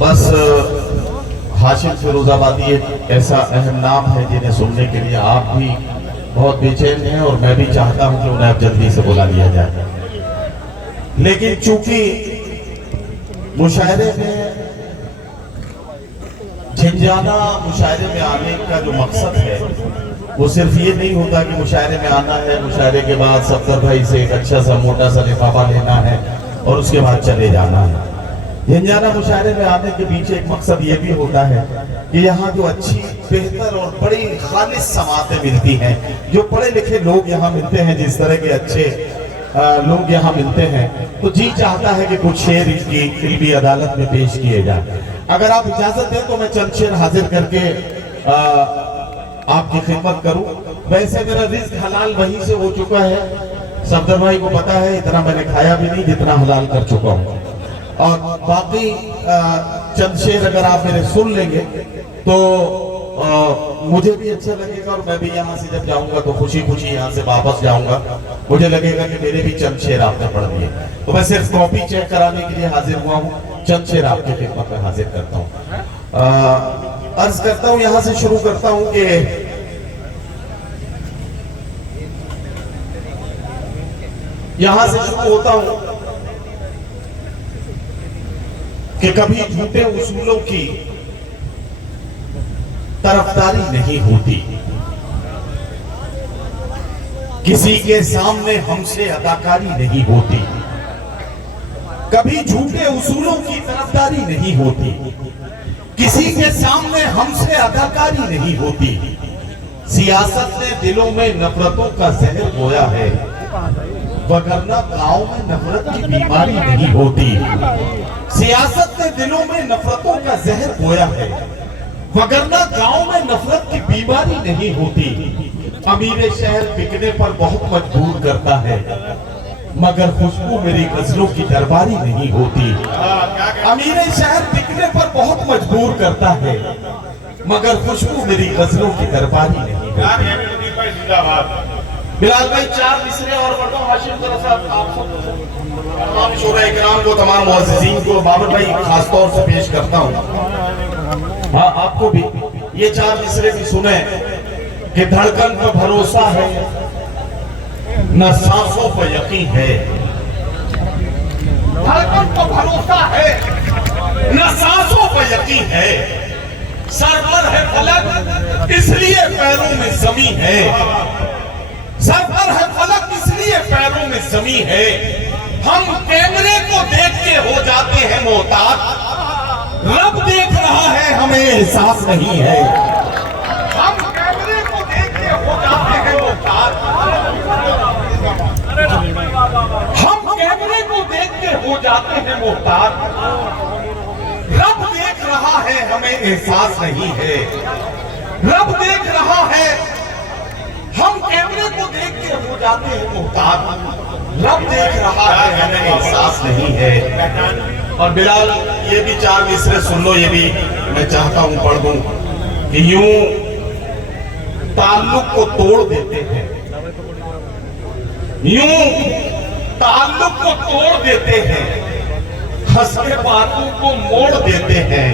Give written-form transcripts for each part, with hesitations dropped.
بس ہاشم فیروز آبادی ایک ایسا اہم نام ہے جنہیں سننے کے لیے آپ بھی بہت بے چین ہیں اور میں بھی چاہتا ہوں کہ انہیں اب جلدی سے بلا لیا جائے، لیکن چونکہ مشاعرے میں جھنجھانا مشاعرے میں آنے کا جو مقصد ہے وہ صرف یہ نہیں ہوتا کہ مشاعرے میں آنا ہے، مشاعرے کے بعد صفدر بھائی سے ایک اچھا سا موٹا سا لفافہ لینا ہے اور اس کے بعد چلے جانا ہے۔ جھنجھانا مشاعرے میں آنے کے پیچھے ایک مقصد یہ بھی ہوتا ہے کہ یہاں جو اچھی بہتر اور بڑی خالص سماعتیں ملتی ہیں، جو پڑھے لکھے لوگ یہاں ملتے ہیں، جس طرح کے اچھے لوگ یہاں ملتے ہیں، تو جی چاہتا ہے کہ کچھ شعر ان کی علمی عدالت میں پیش کیے جائیں۔ اگر آپ اجازت دیں تو میں چند شعر حاضر کر کے آپ کی خدمت کروں۔ ویسے میرا رزق حلال وہی سے ہو چکا ہے، صفدر بھائی کو پتا ہے، اتنا میں نے کھایا بھی نہیں جتنا حلال کر چکا ہوں، اور باقی چند شعر اگر آپ میرے سن لیں گے تو مجھے بھی اچھا لگے گا، اور میں بھی یہاں سے جب جاؤں گا تو خوشی خوشی یہاں سے واپس جاؤں گا، مجھے لگے گا کہ میرے بھی چند شعر آپ نے پڑھ دیے۔ تو میں صرف کاپی چیک کرانے کے لیے حاضر ہوا ہوں، چند شعر آپ کی خدمت میں حاضر کرتا ہوں۔ عرض کرتا ہوں، یہاں سے شروع کرتا ہوں کہ یہاں سے شروع ہوتا ہوں کہ کبھی جھوٹے اصولوں کی طرفداری نہیں ہوتی، کسی کے سامنے ہم سے اداکاری نہیں ہوتی، کبھی جھوٹے اصولوں کی طرفداری نہیں ہوتی، کسی کے سامنے ہم سے اداکاری نہیں ہوتی، سیاست نے دلوں میں نفرتوں کا زہر بویا ہے، وگرنہ گاؤں میں نفرت کی بیماری نہیں ہوتی، سیاست نے دلوں میں نفرتوں کا زہر بویا ہے، وگرنہ گاؤں میں نفرت کی بیماری نہیں ہوتی، امیر شہر بکنے پر بہت مجبور کرتا ہے، مگر خوشبو میری غزلوں کی درباری نہیں ہوتی، امیر شہر بکنے پر بہت مجبور کرتا ہے، مگر خوشبو میری غزلوں کی درباری نہیں ہوتی۔ بلال بھائی چار مصرے اور پڑھتا ہوں، ہاشم ذرا صاحب آپ سب تمام شورا اکرام کو، تمام معززین کو، بابر بھائی خاص طور سے پیش کرتا ہوں، ہاں آپ کو بھی یہ چار مصرے بھی سنیں کہ دھڑکن پر بھروسہ ہے، نہ سانسوں پر یقین ہے، دھڑکن پر بھروسہ ہے، نہ سانسوں پر یقین ہے، سر پر ہے فلک اس لیے پیروں میں زمین ہے، سر پر ہے فلک اس لیے پیروں میں زمین ہے، ہم کیمرے کو دیکھ کے ہو جاتے ہیں محتاط، رب دیکھ رہا ہے ہمیں احساس نہیں ہے، ہم کیمرے کو دیکھ کے ہو جاتے ہیں محتاط، ہم کیمرے کو دیکھ کے ہو جاتے ہیں محتاط، رب دیکھ رہا ہے ہمیں احساس نہیں ہے، رب دیکھ رہا ہے، ہم کیمرے کو دیکھ کے ہو جاتے ہیں محتاط، رب دیکھ رہا ہے ہمیں احساس نہیں ہے۔ اور بلال یہ بھی چار مصرے سن لو، یہ بھی میں چاہتا ہوں پڑھ دوں کہ یوں تعلق کو توڑ دیتے ہیں، یوں تعلق کو توڑ دیتے ہیں، ہنس کے باتوں کو موڑ دیتے ہیں،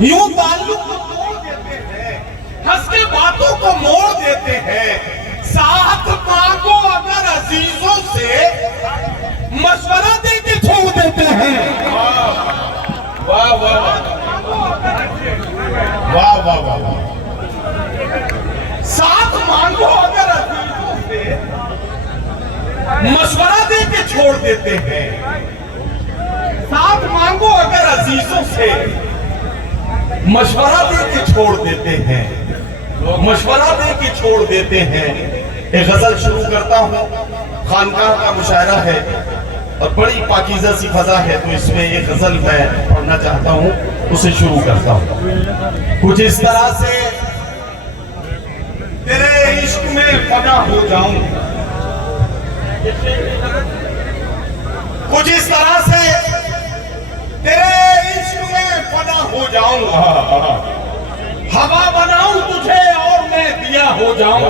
یوں تعلق کو توڑ دیتے ہیں، ہنس کے باتوں کو موڑ دیتے ہیں، ساتھ مانگو اگر عزیزوں سے مشورہ دے کے چھوڑ دیتے ہیں، واہ واہ واہ واہ واہ، ساتھ مانگو اگر عزیزوں سے مشورہ دے کے چھوڑ دیتے ہیں، ساتھ مانگو اگر عزیزوں سے مشورہ دے کے چھوڑ دیتے ہیں، مشورہ دے کے چھوڑ دیتے ہیں۔ ایک غزل شروع کرتا ہوں، خانقاہ کا مشاعرہ ہے اور بڑی پاکیزہ سی فضا ہے، تو اس میں ایک غزل میں پڑھنا چاہتا ہوں، اسے شروع کرتا ہوں۔ کچھ اس طرح سے تیرے عشق میں فنا ہو جاؤں، کچھ اس طرح سے تیرے عشق میں فنا ہو جاؤں، ہوا بناؤں تجھے اور میں دیا ہو جاؤں،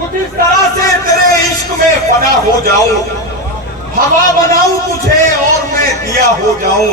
کچھ اس طرح سے تیرے عشق میں فنا ہو جاؤں، ہوا بناؤں تجھے اور میں دیا ہو جاؤں،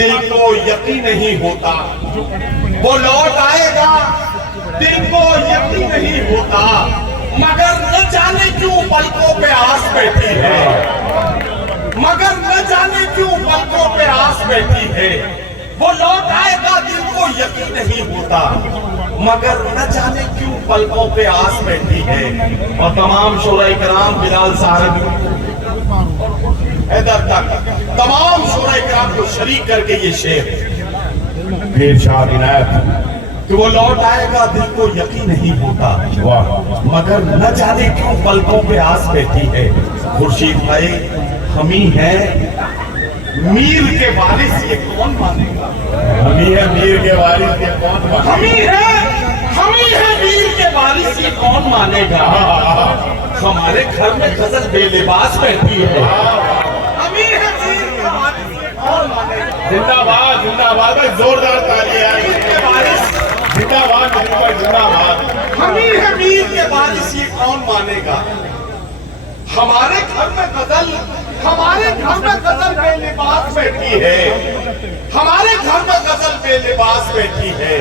دل کو یقین نہیں ہوتا، وہ لوٹ آئے گا دل کو یقین نہیں ہوتا، مگر نہ جانے کیوں پلکوں پہ آس بیٹھی ہے، مگر نہ جانے کیوں پلکوں پہ آس بیٹھی ہے، وہ لوٹ آئے گا دل کو یقین نہیں ہوتا، مگر نہ جانے کیوں پلکوں پہ آس بیٹھی ہے۔ اور تمام شعراء کرام بلال صاحب ادھر تک تمام شعراء کرام کو شریک کر کے یہ شعر پیر شاہ عنایت کہ وہ لوٹ آئے گا دل کو یقین نہیں ہوتا، مگر نہ جانے کیوں پلکوں پہ آس بیٹھی ہے۔ خورشید بھائی ہمیں ہے میر کے وارث یہ کون مانے گا؟ ہمیں ہے میر کے وارث یہ کون مانے گا؟ ہمیں ہے میر کے وارث یہ کون مانے گا؟ ہمارے گھر میں غزل بے لباس بیٹھی ہے، ہمیں ہے میر کے وارث یہ کون مانے گا؟ زندہ باد، زندہ باد، بھائی زوردار تالیاں، میر کے وارث زندہ باد، زندہ باد، ہمیں ہے میر کے وارث یہ کون مانے گا؟ ہمارے گھر میں غزل بے لباس بیٹھی ہے، ہمارے گھر میں غزل بے لباس بیٹھی ہے۔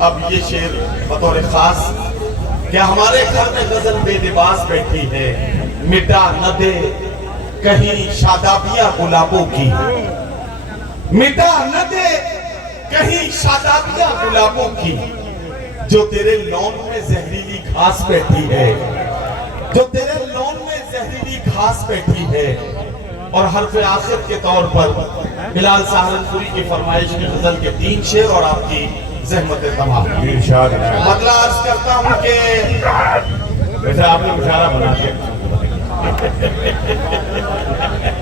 اب یہ شعر بطور خاص کہ ہمارے گھر میں غزل بے لباس بیٹھی ہے، مٹا نہ دے کہیں شادابیاں گلابوں کی، مٹا نہ دے کہیں شادابیاں گلابوں کی، جو تیرے لون میں زہریلی گھاس بیٹھی ہے، جو تیرے لون میں زہریلی گھاس بیٹھی ہے۔ اور حرف آخر کے طور پر بلال سہارنپوری کی فرمائش کی غزل کے 3 شعر اور آپ کی زحمت تمام مطلع عرض کرتا ہوں کہ ویسے آپ نے مشاعرہ بنا دیا،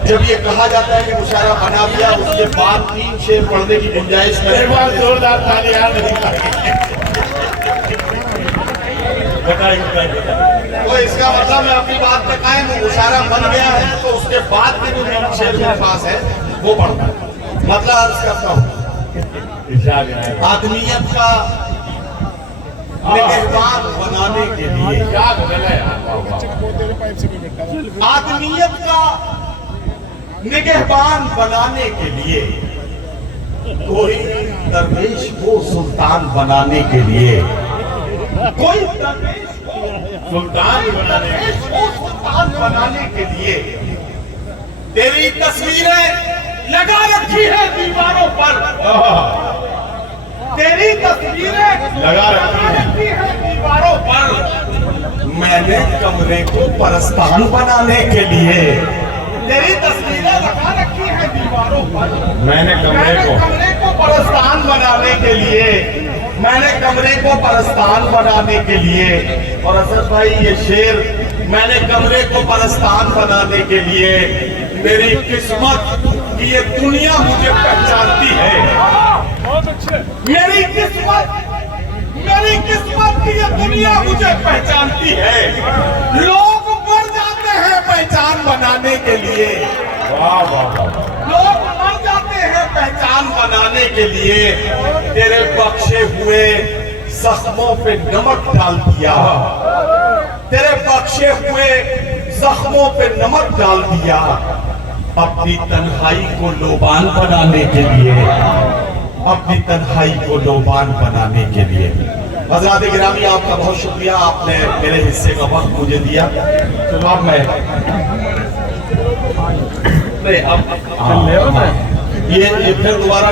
جب یہ کہا جاتا ہے کہ مشاعرہ بنا دیا اس کے بعد 3 شعر پڑھنے کی گنجائش میں ایک بار زوردار تالیاں تو اس کا مطلب میں اپنی بات پہ قائم ہوں، مشاعرہ بن گیا ہے تو اس کے بعد کے جو 3 شعر میرے پاس ہے وہ پڑھتا ہے۔ مطلب عرض کرتا ہوں، آدمیت کا نگہبان بنانے کے لیے، آدمیت کا نگہبان بنانے کے لیے، کوئی درویش کو سلطان بنانے کے لیے، کوئی درویش کو سلطان بنانے کے لیے تیری تصویریں لگا رکھی ہے دیواروں پر، تیری تصویریں لگا رکھی ہے دیواروں پر، میں نے کمرے کو پرستان بنانے کے لیے، تیری تصویریں لگا رکھی ہے دیواروں پر، میں نے کمرے کو پرستان بنانے کے لیے، میں نے کمرے کو پرستان بنانے کے لیے۔ اور اسد بھائی یہ شعر میں نے کمرے کو پرستان بنانے کے لیے، میری قسمت کی یہ دنیا مجھے پہچانتی ہے، میری قسمت کی یہ دنیا مجھے پہچانتی ہے، لوگ مر جاتے ہیں پہچان بنانے کے لیے، لوگ مر جاتے ہیں پہچان بنانے کے لیے، تیرے بخشے ہوئے زخموں پہ نمک ڈال دیا، تیرے بخشے ہوئے زخموں پہ نمک ڈال دیا، اپنی تنہائی کو لوبان بنانے کے لیے، اپنی تنہائی کو لوبان بنانے کے لیے۔ حضرات گرامی آپ کا بہت شکریہ، آپ نے میرے حصے کا وقت مجھے دیا۔ اب میں یہ پھر دوبارہ